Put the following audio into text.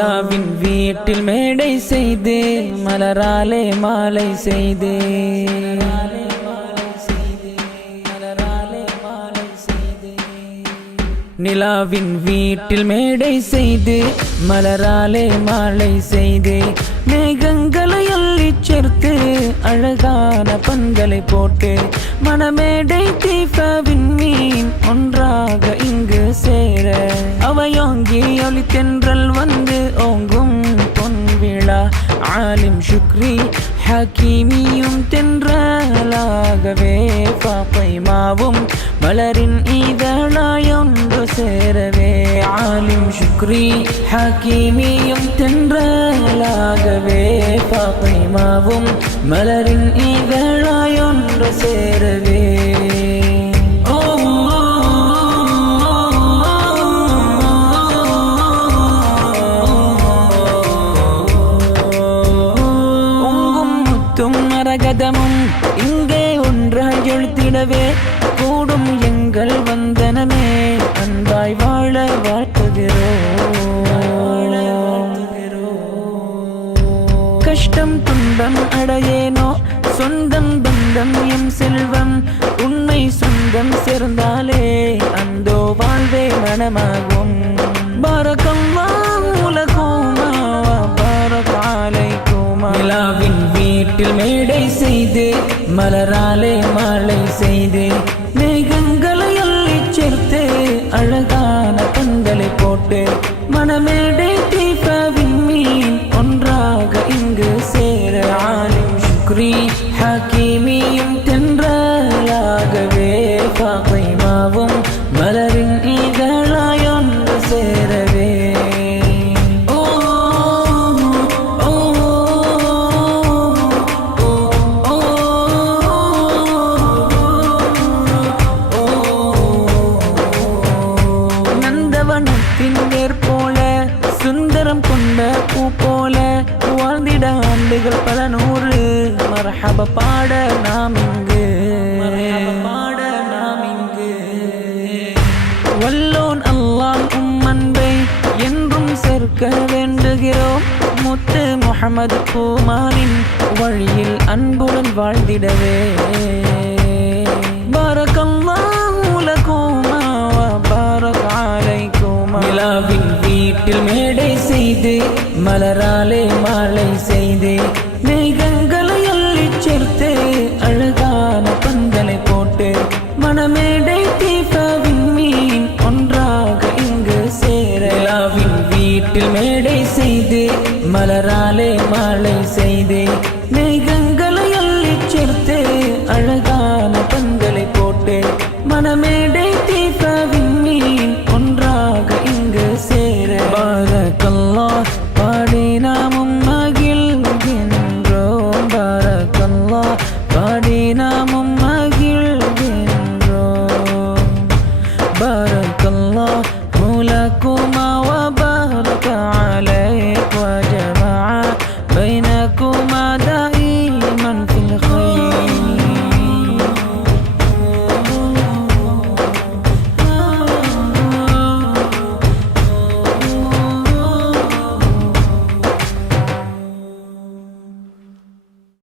நிலாவின் வீட்டில் மேடை செய்து மலராலே மாலை செய்து நிலாவின் வீட்டில் மேடை செய்து மலராலே மாலை செய்து மேகங்களை அள்ளிச் சேர்த்து அழகான பண்களை போட்டு மணமேடை தீபவின் மீன் ஒன்றாக இங்கு சேர அவையோங்கி ஒளி தென்றல் வந்து ஓங்கும் பொன்விழா ஆலிம் ஷுக்ரி ஹக்கீமியும் தென்றலாகவே ஃபாத்திமாவும் மலரின் இதழாயொன்று சேரவே ஆலிம் ஷுக்ரி ஹக்கீமியும் தென்றலாகவே ஃபாத்திமாவும் மலரின் இதழாயொன்று சேரவே மரகதமும் இங்கே ஒன்றாய் எழுத்திடவே கூடும் எங்கள் வந்தனமே அன்பாய் வாழ வாழ்த்துகிறோம். கஷ்டம் துன்பம் அடையேனோ சொந்தம் பந்தம் எம் செல்வம் உண்மை சொந்தம் சேர்ந்தாலே அந்தோ வாழ்வே மனமாகும். பரக்கல்லாஹு லகுமா வ பரக அலைக்குமா. நிலாவின் வீட்டில் மேடை செய்து மலராலே மாலை செய்து மேகங்களை அள்ளிச் சேர்த்து அழகான பண்களை போட்டு மணமேடை தீபவின் மீன் ஒன்றாக இங்கு சேர ஆலிம் ஷுக்ரி ஹக்கீமியும் தென்றலாகவே ஃபாத்திமாவும் மலரின் இதழாயொன்று சேரவே போல சுந்தரம் கொண்ட பூ போல வாழ்ந்திட ஆண்டுகள் பல நூறு மர்ஹப பாட நாம் இங்கு வல்லோன் அல்லாஹ் அன்பை என்றும் சேர்க்க வேண்டுகிறோம். முத்து முஹம்மது பூமானின் வழியில் அன்புடன் வாழ்ந்திடவே பரக்கல்லாஹு லகுமா வ பரக அலைக்குமா. நிலாவின் வீட்டில் மேடை செய்து மலராலே மாலை செய்து மேகங்களை அள்ளிச் சேர்த்து அழகான பந்தலை போட்டு மணமேடை தீபவின் மீன் ஒன்றாக இங்கு சேர நிலாவின் வீட்டில் மேடை செய்து மலராலே மாலை செய்து மேகங்களை அள்ளிச் சேர்த்து அழகான பந்தலை போட்டு மணமேடை தீபவின் மீன் ஒன்றாக இங்கு சேர பரக்கல்லாஹ் பாடி நாமும் மகிழ்கின்றோம். பரக்கல்லாஹ் பாடி நாமும் மகிழ்கின்றோம். பரக்கல்லாஹு லகும்